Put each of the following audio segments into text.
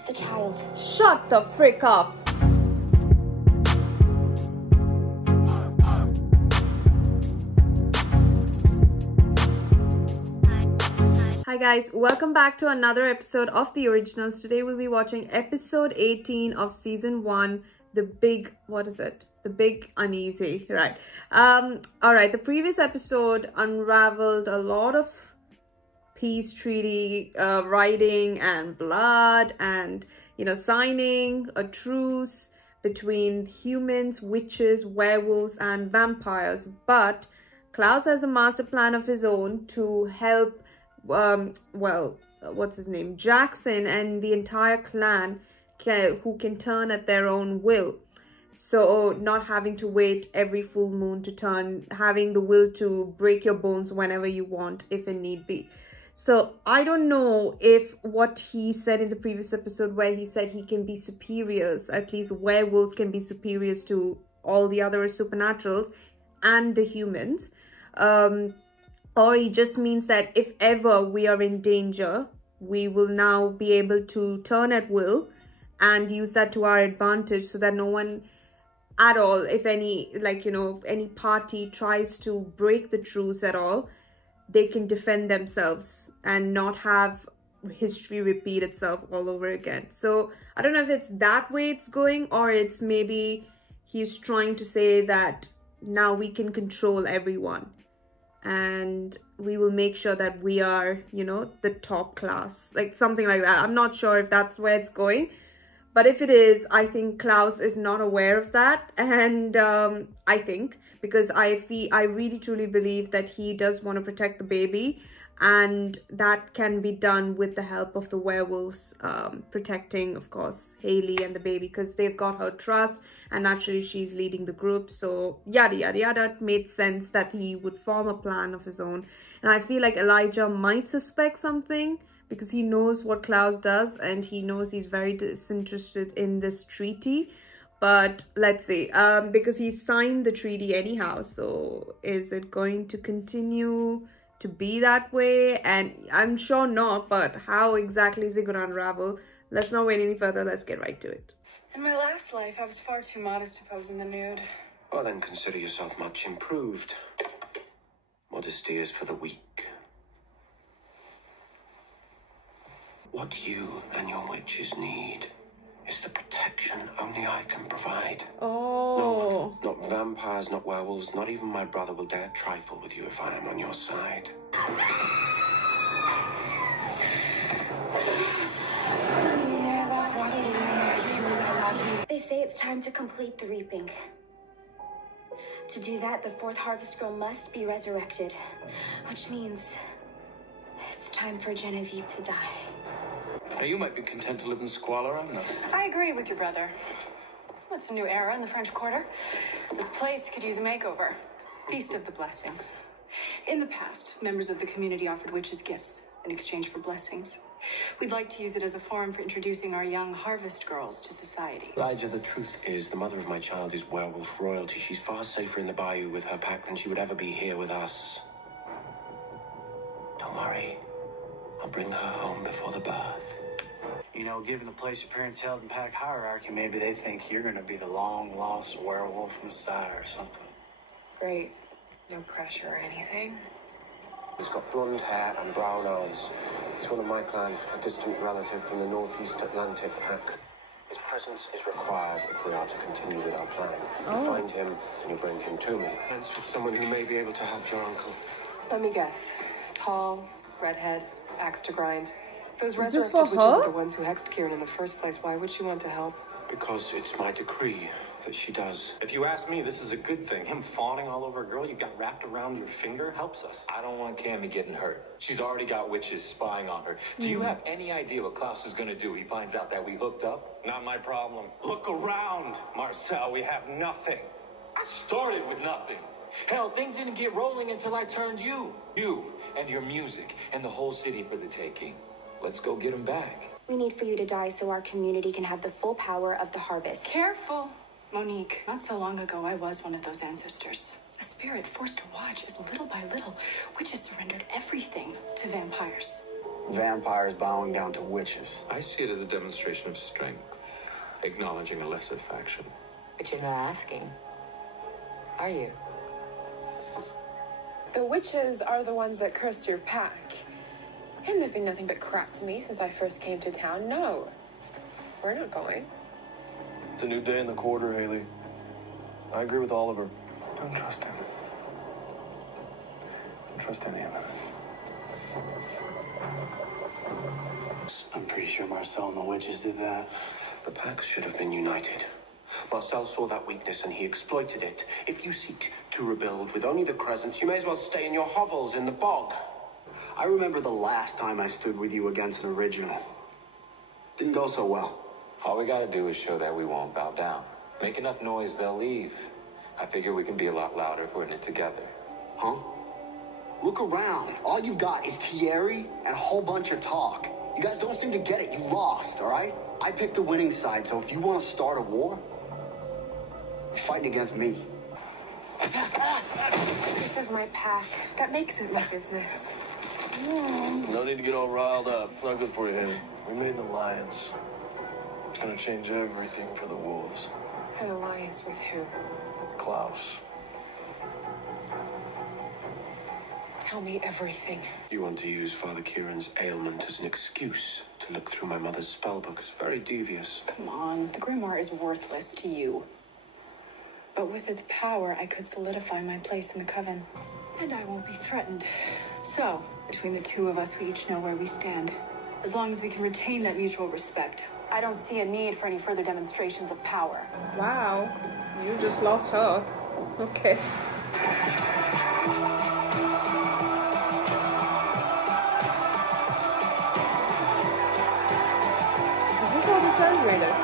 It's the child. Shut the frick up. Hi guys, welcome back to another episode of The Originals. Today we'll be watching episode 18 of season 1, the big, what is it? The big Uneasy, right? Alright, the previous episode unraveled a lot of peace treaty writing and blood and, you know, signing a truce between humans, witches, werewolves and vampires. But Klaus has a master plan of his own to help what's his name, Jackson and the entire clan who can turn at their own will. So not having to wait every full moon to turn, having the will to break your bones whenever you want, if it need be. So I don't know if what he said in the previous episode where he said he can be superiors, at least werewolves can be superiors to all the other supernaturals and the humans, or he just means that if ever we are in danger, we will now be able to turn at will and use that to our advantage, so that no one at all, if any, like, you know, any party tries to break the truce at all, they can defend themselves and not have history repeat itself all over again. So I don't know if it's that way it's going, or it's maybe he's trying to say that now we can control everyone and we will make sure that we are, you know, the top class, like something like that. I'm not sure if that's where it's going, but if it is, I think Klaus is not aware of that. And I think, because I really truly believe that he does want to protect the baby, and that can be done with the help of the werewolves protecting, of course, Haley and the baby, because they've got her trust and naturally she's leading the group. So yada yada yada, it made sense that he would form a plan of his own. And I feel like Elijah might suspect something because he knows what Klaus does and he knows he's very disinterested in this treaty. But let's see, because he signed the treaty anyhow, so is it going to continue to be that way? And I'm sure not, but how exactly is it going to unravel? Let's not wait any further, let's get right to it. In my last life, I was far too modest to pose in the nude. Well, then consider yourself much improved. Modesty is for the weak. What you and your witches need is the protection only I can provide. Oh. No, not vampires, not werewolves, not even my brother will dare trifle with you if I am on your side. They say it's time to complete the reaping. To do that, the fourth harvest girl must be resurrected, which means it's time for Genevieve to die. Now, you might be content to live in squalor, I'm not. I agree with your brother. It's a new era in the French Quarter. This place could use a makeover. Feast of the Blessings. In the past, members of the community offered witches gifts in exchange for blessings. We'd like to use it as a forum for introducing our young harvest girls to society. Elijah, the truth is, the mother of my child is werewolf royalty. She's far safer in the bayou with her pack than she would ever be here with us. Don't worry. I'll bring her home before the birth. You know, given the place your parents held in pack hierarchy, maybe they think you're gonna be the long-lost werewolf messiah or something. Great. No pressure or anything. He's got blonde hair and brown eyes. He's one of my clan, a distant relative from the Northeast Atlantic pack. His presence is required if we are to continue with our plan. You find him and you bring him to me. And with someone who may be able to help your uncle. Let me guess. Tall, redhead, axe to grind. Those Is this resurrected for witches her? are the ones who hexed Kieran in the first place. Why would she want to help? Because it's my decree that she does. If you ask me, this is a good thing. Him fawning all over a girl you got wrapped around your finger helps us. I don't want Cammy getting hurt. She's already got witches spying on her. Do you have any idea what Klaus is gonna do? He finds out that we hooked up? Not my problem. Look around, Marcel. We have nothing. I started with nothing. Hell, things didn't get rolling until I turned you. You and your music and the whole city for the taking. Let's go get him back. We need for you to die so our community can have the full power of the harvest. Careful, Monique. Not so long ago, I was one of those ancestors. A spirit forced to watch as little by little, witches surrendered everything to vampires. vampires bowing down to witches. I see it as a demonstration of strength, acknowledging a lesser faction. But you're not asking, are you? The witches are the ones that cursed your pack. And they've been nothing but crap to me since I first came to town. No, we're not going. It's a new day in the quarter, Haley. I agree with Oliver. Don't trust him. Don't trust any of them. I'm pretty sure Marcel and the witches did that. The packs should have been united. Marcel saw that weakness and he exploited it. If you seek to rebuild with only the Crescents, you may as well stay in your hovels in the bog. I remember the last time I stood with you against an original. Didn't go so well. All we gotta do is show that we won't bow down. Make enough noise, they'll leave. I figure we can be a lot louder if we're in it together. Huh? Look around. All you've got is Thierry and a whole bunch of talk. You guys don't seem to get it. You lost, all right? I picked the winning side, so if you want to start a war, you're fighting against me. This is my path. That makes it my business. No need to get all riled up. It's not good for you, Haley. We made an alliance. It's gonna change everything for the wolves. An alliance with who? Klaus. Tell me everything. You want to use Father Kieran's ailment as an excuse to look through my mother's spellbook. It's very devious. Come on, the Grimoire is worthless to you. But with its power, I could solidify my place in the Coven. And I won't be threatened. So, between the two of us, we each know where we stand. As long as we can retain that mutual respect, I don't see a need for any further demonstrations of power. Wow, you just lost her. Okay. Is this how they celebrate it?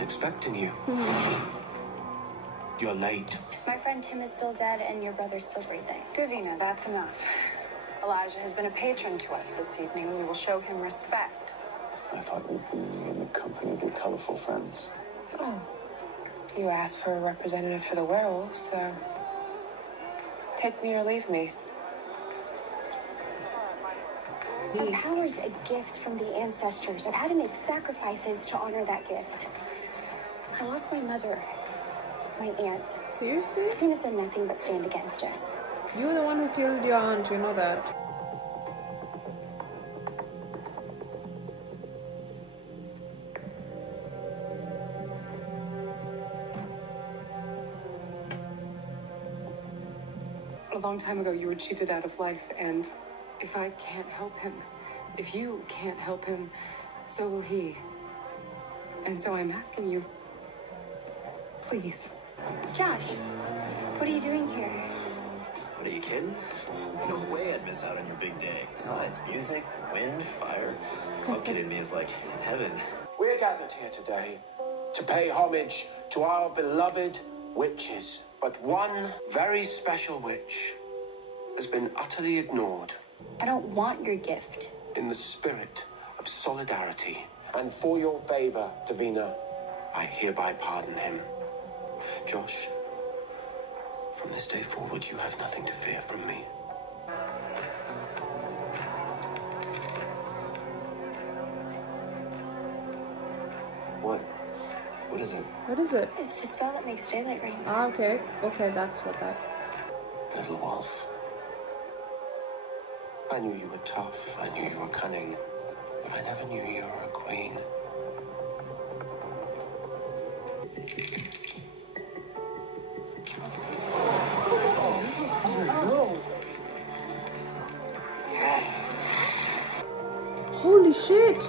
Expecting you. You're late. My friend Tim is still dead and your brother's still breathing. Davina, that's enough. Elijah has been a patron to us this evening. We will show him respect. I thought you'd be in the company of your colorful friends. Oh, you asked for a representative for the werewolves, so take me or leave me. Our power's a gift from the ancestors. I've had to make sacrifices to honor that gift. I lost my mother, my aunt. Seriously? Tina's done nothing but stand against us. You were the one who killed your aunt, you know that. A long time ago, you were cheated out of life, and if I can't help him, if you can't help him, so will he. And so I'm asking you, please. Josh, what are you doing here? What, are you kidding? No way I'd miss out on your big day. Besides, music, wind, fire. Pumpkin in me is like heaven. We're gathered here today to pay homage to our beloved witches. But one very special witch has been utterly ignored. I don't want your gift. In the spirit of solidarity and for your favor, Davina, I hereby pardon him. Josh, from this day forward, you have nothing to fear from me. What? What is it? What is it? It's the spell that makes daylight rings. Ah, okay. Okay, that's what that... Little wolf. I knew you were tough, I knew you were cunning, but I never knew you were a queen. Holy shit!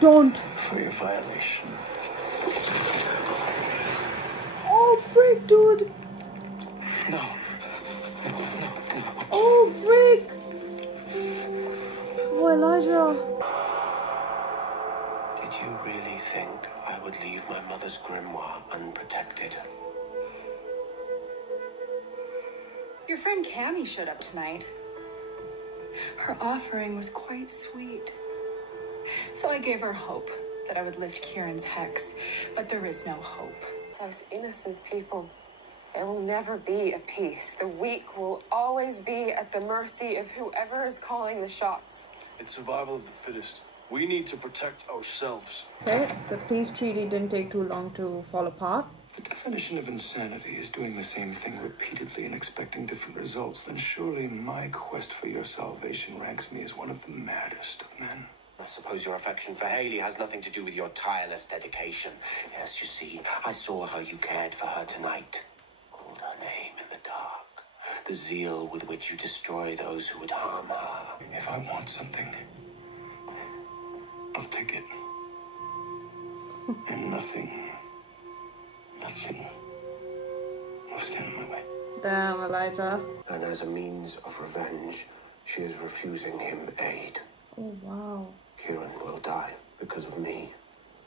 Don't! For your violation. Oh, freak, dude! No, Oh, frick! Oh, Elijah. Did you really think I would leave my mother's grimoire unprotected? Your friend Cammy showed up tonight. Her offering was quite sweet. So I gave her hope that I would lift Kieran's hex, but there is no hope. Those innocent people, there will never be a peace. The weak will always be at the mercy of whoever is calling the shots. It's survival of the fittest. We need to protect ourselves. Okay, the peace treaty didn't take too long to fall apart. If the definition of insanity is doing the same thing repeatedly and expecting different results, then surely my quest for your salvation ranks me as one of the maddest of men. I suppose your affection for Haley has nothing to do with your tireless dedication. Yes, you see, I saw how you cared for her tonight. Called her name in the dark. The zeal with which you destroy those who would harm her. If I want something, I'll take it. And nothing will stand in my way. Damn, Elijah. And as a means of revenge, she is refusing him aid. Oh, wow. Kieran will die because of me.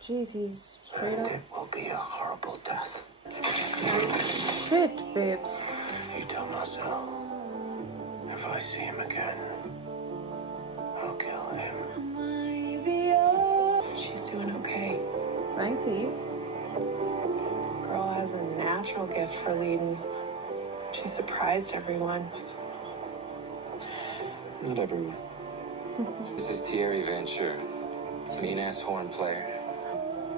Jeez, he's straight And up. it will be a horrible death. Shit, babes. You tell Marcel, if I see him again, I'll kill him. She's doing okay. Thanks, Eve. Girl has a natural gift for leading. She surprised everyone. Not everyone. This is Thierry Venture, mean-ass horn player,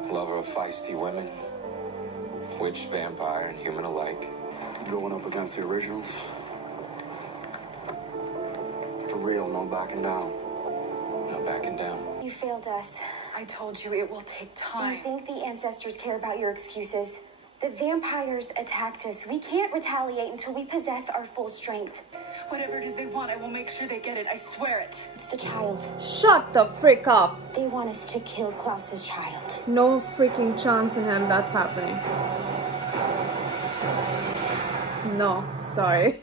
lover of feisty women, witch, vampire, and human alike. Going up against the originals. For real, no backing down. No backing down. You failed us. I told you it will take Do time. you think the ancestors care about your excuses? The vampires attacked us. We can't retaliate until we possess our full strength. Whatever it is they want, I will make sure they get it. I swear it. It's the child. Shut the frick up. They want us to kill Klaus's child. No freaking chance in hell that's happening. No, sorry.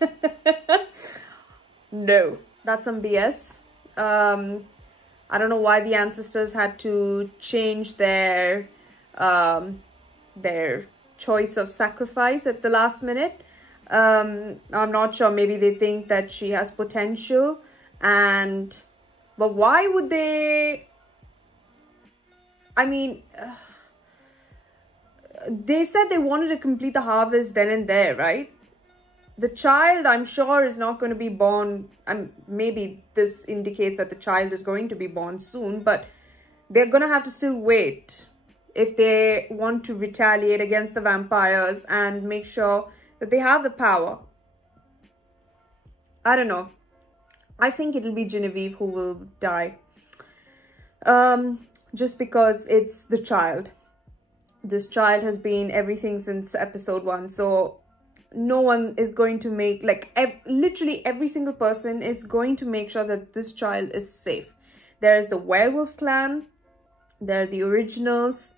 No, that's some BS. I don't know why the ancestors had to change their choice of sacrifice at the last minute. I'm not sure. Maybe they think that she has potential, but why would they? I mean, they said they wanted to complete the harvest then and there, right? The child, I'm sure, is not going to be born. Maybe this indicates that the child is going to be born soon, but they're going to have to still wait if they want to retaliate against the vampires and make sure that they have the power. I don't know. I think it'll be Genevieve who will die. Just because it's the child. This child has been everything since episode 1, so no one is going to make, like, literally every single person is going to make sure that this child is safe. There's the werewolf clan, there are the originals,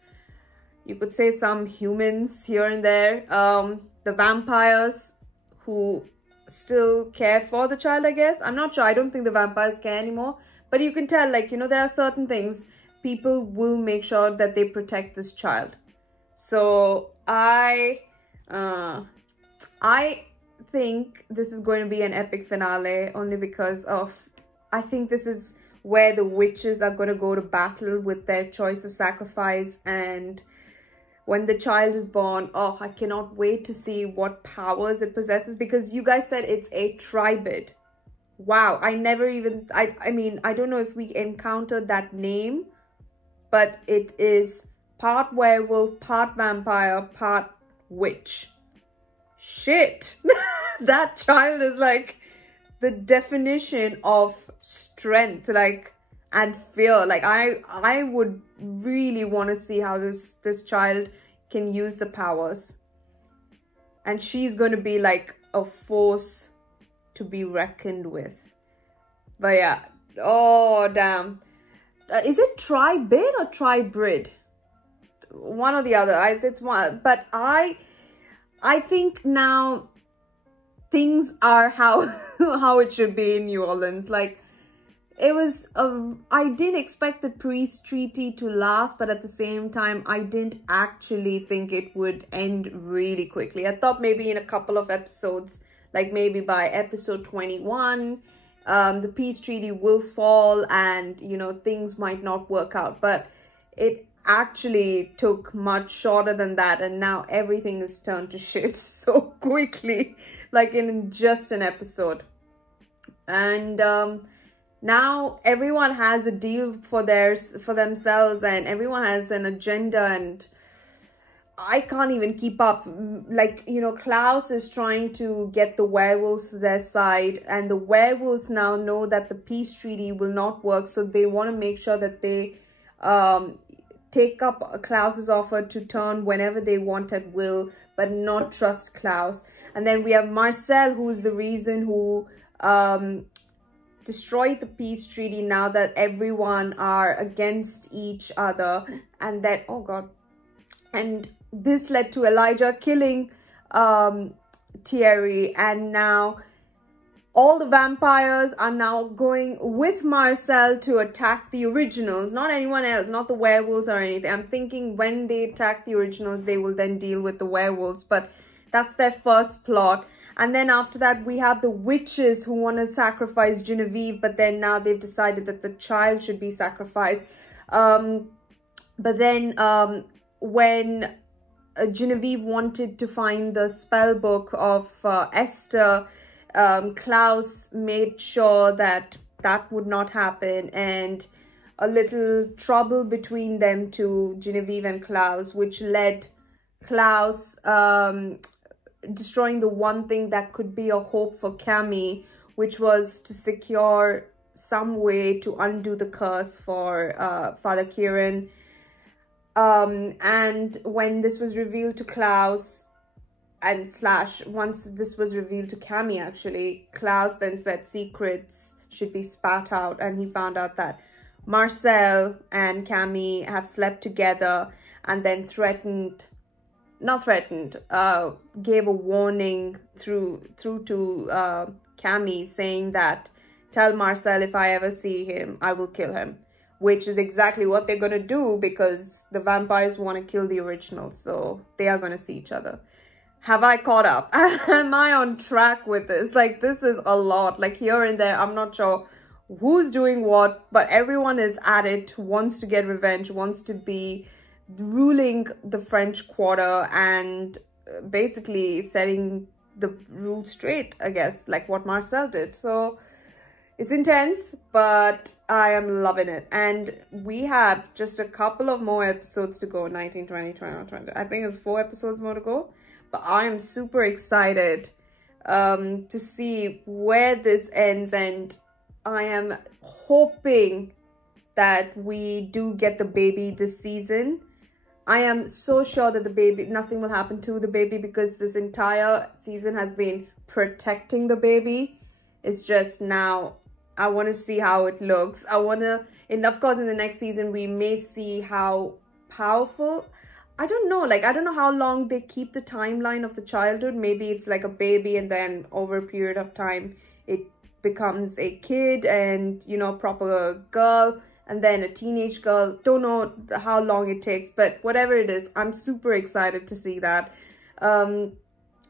you could say some humans here and there, the vampires who still care for the child, I guess. I'm not sure. I don't think the vampires care anymore, but you can tell, like, you know, there are certain things people will make sure that they protect this child. So I think this is going to be an epic finale, only because of, I think this is where the witches are going to go to battle with their choice of sacrifice. And when the child is born, oh, I cannot wait to see what powers it possesses, because you guys said it's a tribid. Wow, I never even, I mean, I don't know if we encountered that name, but it is part werewolf, part vampire, part witch. Shit. That child is like the definition of strength, like, and fear. Like, I would really want to see how this child can use the powers, and she's going to be like a force to be reckoned with. But yeah, oh damn, is it tribid or tribrid? One or the other. It's one, but I think now things are how how it should be in New Orleans. Like, it was I didn't expect the peace treaty to last, but at the same time I didn't actually think it would end really quickly. I thought maybe in a couple of episodes, like maybe by episode 21, the peace treaty will fall and, you know, things might not work out, but it actually took much shorter than that, and now everything is turned to shit so quickly, like in just an episode. And now everyone has a deal for themselves, and everyone has an agenda, and I can't even keep up. Like, you know, Klaus is trying to get the werewolves to their side, and the werewolves now know that the peace treaty will not work, so they want to make sure that they take up Klaus's offer to turn whenever they want at will, but not trust Klaus. And then we have Marcel, who is the reason who destroyed the peace treaty, now that everyone are against each other. And that, oh god, and this led to Elijah killing Thierry, and now all the vampires are now going with Marcel to attack the originals, not anyone else, not the werewolves or anything. I'm thinking when they attack the originals, they will then deal with the werewolves, but that's their first plot. And then after that, we have the witches who want to sacrifice Genevieve, but then now they've decided that the child should be sacrificed. But then when Genevieve wanted to find the spell book of Esther, Klaus made sure that that would not happen, and a little trouble between them two, Genevieve and Klaus, which led Klaus destroying the one thing that could be a hope for Cammy, which was to secure some way to undo the curse for Father Kieran. And when this was revealed to Klaus, and once this was revealed to Cammy, actually, Klaus then said secrets should be spat out, and he found out that Marcel and Cammy have slept together, and then gave a warning through to Cammy, saying that, tell Marcel if I ever see him, I will kill him. Which is exactly what they're going to do, because the vampires want to kill the originals, so they are going to see each other. Have I caught up? Am I on track with this? Like, this is a lot. Like, here and there, I'm not sure who's doing what, but everyone is at it, wants to get revenge, wants to be ruling the French Quarter, and basically setting the rules straight, I guess, like what Marcel did. So it's intense, but I am loving it. And we have just a couple of more episodes to go. 19, 20, 21, 20. I think it's 4 episodes more to go. But I am super excited to see where this ends. And I am hoping that we do get the baby this season. I am so sure that the baby, nothing will happen to the baby, because this entire season has been protecting the baby. It's just now, I want to see how it looks. I want to, and of course in the next season, we may see how powerful, I don't know, like, I don't know how long they keep the timeline of the childhood. Maybe it's like a baby, and then over a period of time, it becomes a kid and, you know, proper girl, and then a teenage girl. Don't know how long it takes, but whatever it is, I'm super excited to see that.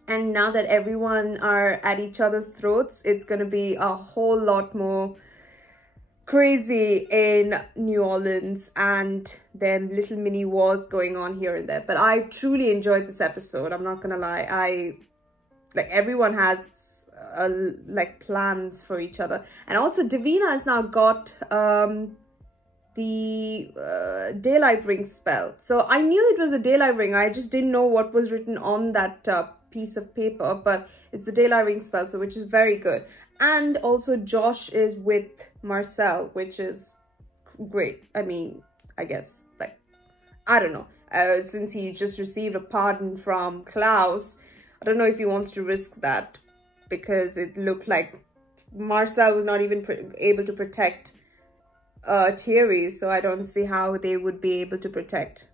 And now that everyone are at each other's throats, it's going to be a whole lot more crazy in New Orleans, and them little mini wars going on here and there. But I truly enjoyed this episode. I'm not going to lie. Like, everyone has like plans for each other. And also Davina has now got the daylight ring spell. So I knew it was a daylight ring. I just didn't know what was written on that piece of paper, but it's the daylight ring spell, so which is very good. And also Josh is with Marcel, which is great. I mean, I guess, like, I don't know, since he just received a pardon from Klaus, I don't know if he wants to risk that, because it looked like Marcel was not even able to protect Thierry, so I don't see how they would be able to protect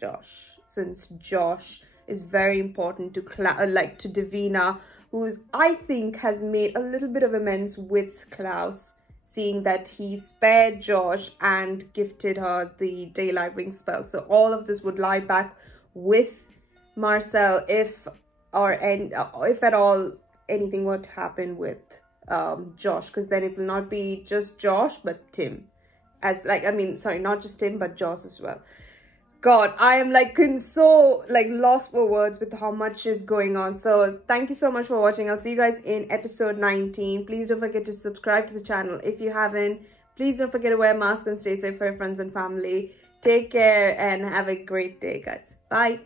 Josh, since Josh is very important to to Davina, who's, I think, has made a little bit of amends with Klaus, seeing that he spared Josh and gifted her the daylight ring spell. So all of this would lie back with Marcel if at all anything were to happen with Josh, because then it will not be just Josh but Tim, as like, I mean, sorry, not just Tim but Josh as well. God, I am like so like lost for words with how much is going on. So thank you so much for watching. I'll see you guys in episode 19. Please don't forget to subscribe to the channel if you haven't. Please don't forget to wear a mask and stay safe for your friends and family. Take care and have a great day, guys. Bye.